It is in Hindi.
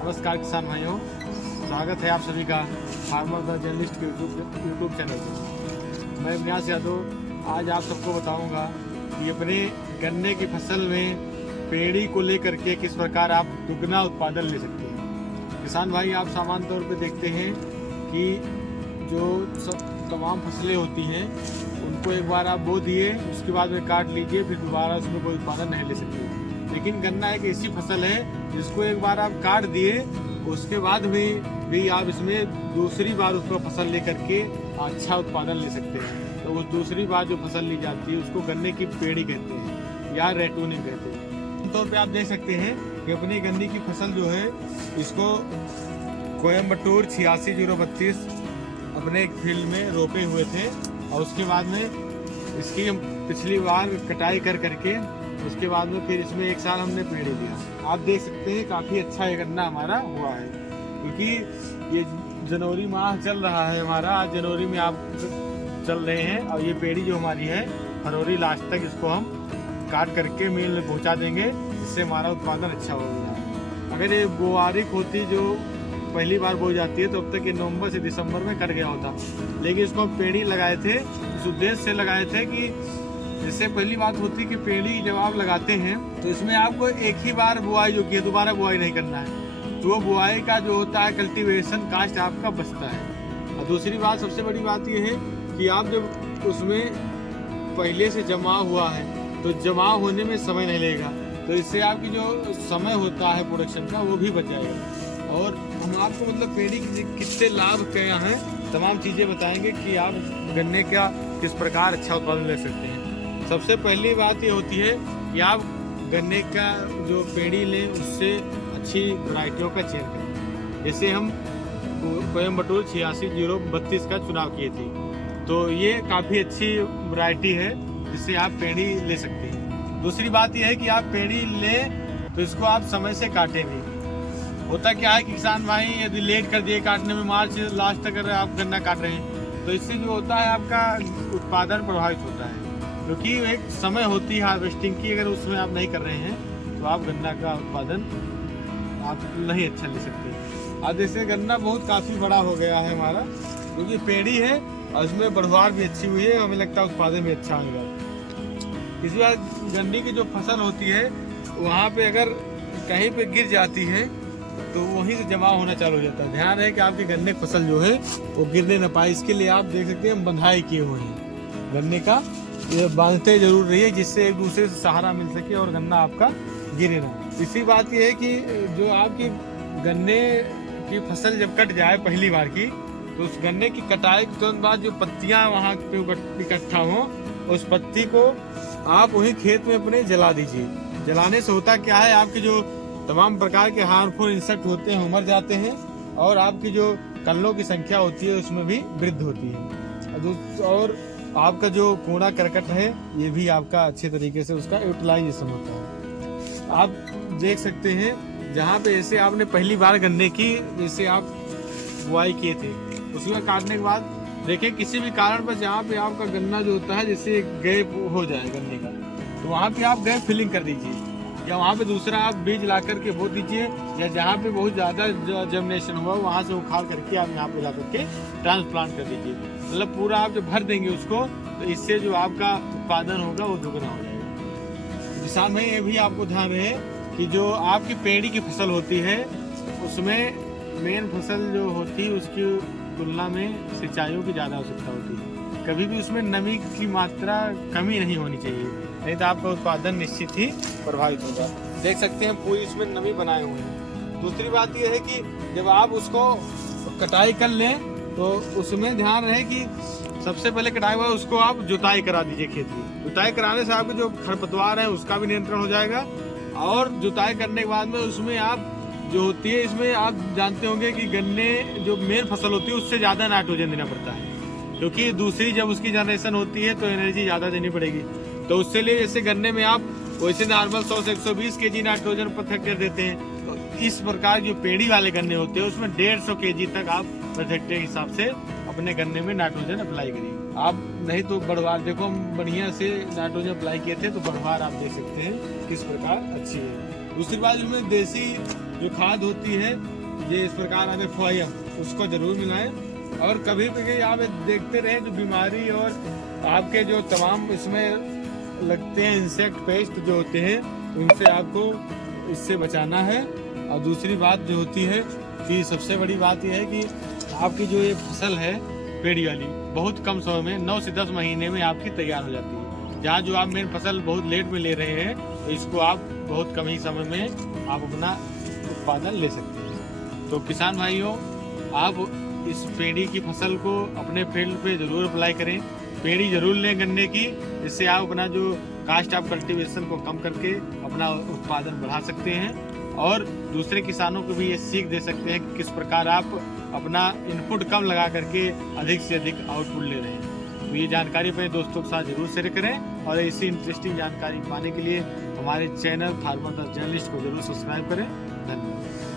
नमस्कार किसान भाइयों, स्वागत है आप सभी का फार्मर द जर्नलिस्ट के यूट्यूब चैनल पर। मैं व्यास यादव आज आप सबको बताऊंगा कि अपने गन्ने की फसल में पेड़ी को लेकर के किस प्रकार आप दुगना उत्पादन ले सकते हैं। किसान भाई, आप सामान्य तौर पे देखते हैं कि जो तमाम फसलें होती हैं उनको एक बार आप बो दिए, उसके बाद में काट लीजिए, फिर दोबारा उसमें कोई उत्पादन नहीं ले सकते। लेकिन गन्ना एक ऐसी फसल है जिसको एक बार आप काट दिए, उसके बाद भी आप इसमें दूसरी बार उसको फसल लेकर के अच्छा उत्पादन ले सकते हैं। तो उस दूसरी बार जो फसल ली जाती है उसको गन्ने की पेड़ी कहते हैं या रेटूनिंग कहते हैं। आमतौर पे आप देख सकते हैं कि अपनी गन्ने की फसल जो है इसको कोयम्बटूर 86-032 अपने एक फील्ड में रोपे हुए थे और उसके बाद में इसकी पिछली बार कटाई कर करके उसके बाद में फिर इसमें एक साल हमने पेड़ी लिया। आप देख सकते हैं काफ़ी अच्छा ये गन्ना हमारा हुआ है, क्योंकि ये जनवरी माह चल रहा है हमारा, आज जनवरी में आप चल रहे हैं और ये पेड़ी जो हमारी है फरवरी लास्ट तक इसको हम काट करके मिल में पहुंचा देंगे, इससे हमारा उत्पादन अच्छा हो गया। अगर ये बुआरिक होती जो पहली बार बो जाती है तो अब तक ये नवंबर से दिसंबर में कट गया होता, लेकिन इसको हम पेड़ी लगाए थे इस उद्देश्य से लगाए थे कि जैसे पहली बात होती है कि पेड़ी जब आप लगाते हैं तो इसमें आपको एक ही बार बुआई जो की है दोबारा बुआई नहीं करना है, तो वो बुआई का जो होता है कल्टीवेशन कास्ट आपका बचता है। और दूसरी बात, सबसे बड़ी बात ये है कि आप जब उसमें पहले से जमा हुआ है तो जमा होने में समय नहीं लगेगा, तो इससे आपकी जो समय होता है प्रोडक्शन का वो भी बच जाएगा। और हम आपको मतलब पेड़ी के कितने लाभ क्या हैं तमाम चीज़ें बताएंगे कि आप गन्ने का किस प्रकार अच्छा उत्पादन ले सकते हैं। सबसे पहली बात ये होती है कि आप गन्ने का जो पेड़ी लें उससे अच्छी वैरायटियों का चयन करें। जैसे हम कोयम्बटूर 86-032 का चुनाव किए थे, तो ये काफ़ी अच्छी वैरायटी है जिससे आप पेड़ी ले सकते हैं। दूसरी बात यह है कि आप पेड़ी लें तो इसको आप समय से काटें भी। होता क्या है कि किसान भाई यदि लेट कर दिए काटने में, मार्च लास्ट तक अगर आप गन्ना काट रहे हैं तो इससे जो होता है आपका उत्पादन प्रभावित होता है, क्योंकि एक समय होती है हार्वेस्टिंग की, अगर उसमें आप नहीं कर रहे हैं तो आप गन्ना का उत्पादन आप नहीं अच्छा ले सकते। अब जैसे गन्ना बहुत काफ़ी बड़ा हो गया है हमारा, क्योंकि पेड़ी है और उसमें बढ़वार भी अच्छी हुई है, हमें लगता है उत्पादन भी अच्छा होगा। इसी बार गन्ने की जो फसल होती है वहाँ पे अगर कहीं पे गिर जाती है तो वहीं से जमा होना चालू हो जाता है। ध्यान रहे कि आपकी गन्ने की फसल जो है वो गिरने न पाए, इसके लिए आप देख सकते हैं बंधाई किए हुए हैं गन्ने का, ये बांधते जरूर रहिए जिससे एक दूसरे से सहारा मिल सके और गन्ना आपका गिरे ना। इसी बात ये है कि जो आपकी गन्ने की फसल जब कट जाए पहली बार की, तो उस गन्ने की कटाई के तुरंत बाद जो पत्तियां वहाँ पे इकट्ठा हों, उस पत्ती को आप वहीं खेत में अपने जला दीजिए। जलाने से होता क्या है, आपके जो तमाम प्रकार के हार्मफुल इंसेक्ट होते हैं मर जाते हैं और आपकी जो कल्लों की संख्या होती है उसमें भी वृद्धि होती है, और आपका जो कूड़ा करकट है ये भी आपका अच्छे तरीके से उसका यूटिलाइजेशन होता है। आप देख सकते हैं जहाँ पे ऐसे आपने पहली बार गन्ने की जैसे आप बुआई किए थे, उसके बाद काटने के बाद देखें किसी भी कारण पर जहाँ पे आपका गन्ना जो होता है जैसे गैप हो जाए गन्ने का, तो वहाँ पे आप गैप फिलिंग कर दीजिए, या वहाँ पे दूसरा आप बीज ला करके बो दीजिए, या जहाँ पे बहुत ज़्यादा जर्मिनेशन हुआ वहाँ से उखाड़ करके आप यहाँ पे ला करके ट्रांसप्लांट कर दीजिए। मतलब पूरा आप जब भर देंगे उसको तो इससे जो आपका उत्पादन होगा वो दुगना हो जाएगा। किसान भाई ये भी आपको ध्यान रहे कि जो आपकी पेड़ी की फसल होती है उसमें मेन फसल जो होती है उसकी तुलना में सिंचाइयों की ज़्यादा आवश्यकता होती है। कभी भी उसमें नमी की मात्रा कमी नहीं होनी चाहिए, नहीं तो आपका उत्पादन निश्चित ही प्रभावित होगा। देख सकते हैं पूरी इसमें नमी बनाए हुए हैं। दूसरी बात यह है कि जब आप उसको कटाई कर लें तो उसमें ध्यान रहे कि सबसे पहले कटाई हुआ उसको आप जुताई करा दीजिए खेत की। जुताई कराने से आपके जो खरपतवार है उसका भी नियंत्रण हो जाएगा, और जुताई करने के बाद में उसमें आप जो होती है, इसमें आप जानते होंगे कि गन्ने जो मेन फसल होती है उससे ज़्यादा नाइट्रोजन देना पड़ता है, क्योंकि दूसरी जब उसकी जनरेशन होती है तो एनर्जी ज़्यादा देनी पड़ेगी। तो उससे लिए जैसे गन्ने में आप वैसे नॉर्मल 100 से 120 kg नाइट्रोजन प्रति हेक्टेयर देते हैं, तो इस प्रकार जो पेड़ी वाले गन्ने होते हैं उसमें 150 kg तक आप प्रति हेक्टेयर हिसाब से अपने गन्ने में नाइट्रोजन अप्लाई करिए। आप नहीं तो बढ़वार देखो, हम बढ़िया से नाइट्रोजन अप्लाई किए थे तो बढ़वार आप देख सकते हैं किस प्रकार अच्छी है। दूसरी बात इसमें देसी जो खाद होती है ये इस प्रकार आते FOIM उसको जरूर मिलाएं। और कभी भी आप देखते रहें जो बीमारी और आपके जो तमाम इसमें लगते हैं इंसेक्ट पेस्ट जो होते हैं उनसे आपको इससे बचाना है। और दूसरी बात जो होती है कि सबसे बड़ी बात यह है कि आपकी जो ये फसल है पेड़ी वाली बहुत कम समय में 9 से 10 महीने में आपकी तैयार हो जाती है। जहाँ जो आप मेन फसल बहुत लेट में ले रहे हैं तो इसको आप बहुत कम ही समय में आप अपना उत्पादन ले सकते हैं। तो किसान भाइयों, आप इस पेड़ी की फसल को अपने फील्ड पे जरूर अप्लाई करें। पेड़ी जरूर लें गन्ने की, इससे आप अपना जो कास्ट ऑफ कल्टीवेशन को कम करके अपना उत्पादन बढ़ा सकते हैं और दूसरे किसानों को भी ये सीख दे सकते हैं कि किस प्रकार आप अपना इनपुट कम लगा करके अधिक से अधिक आउटपुट ले रहे हैं। तो ये जानकारी अपने दोस्तों के साथ जरूर शेयर करें और ऐसी इंटरेस्टिंग जानकारी पाने के लिए हमारे चैनल फार्मर द जर्नलिस्ट को जरूर सब्सक्राइब करें। धन्यवाद।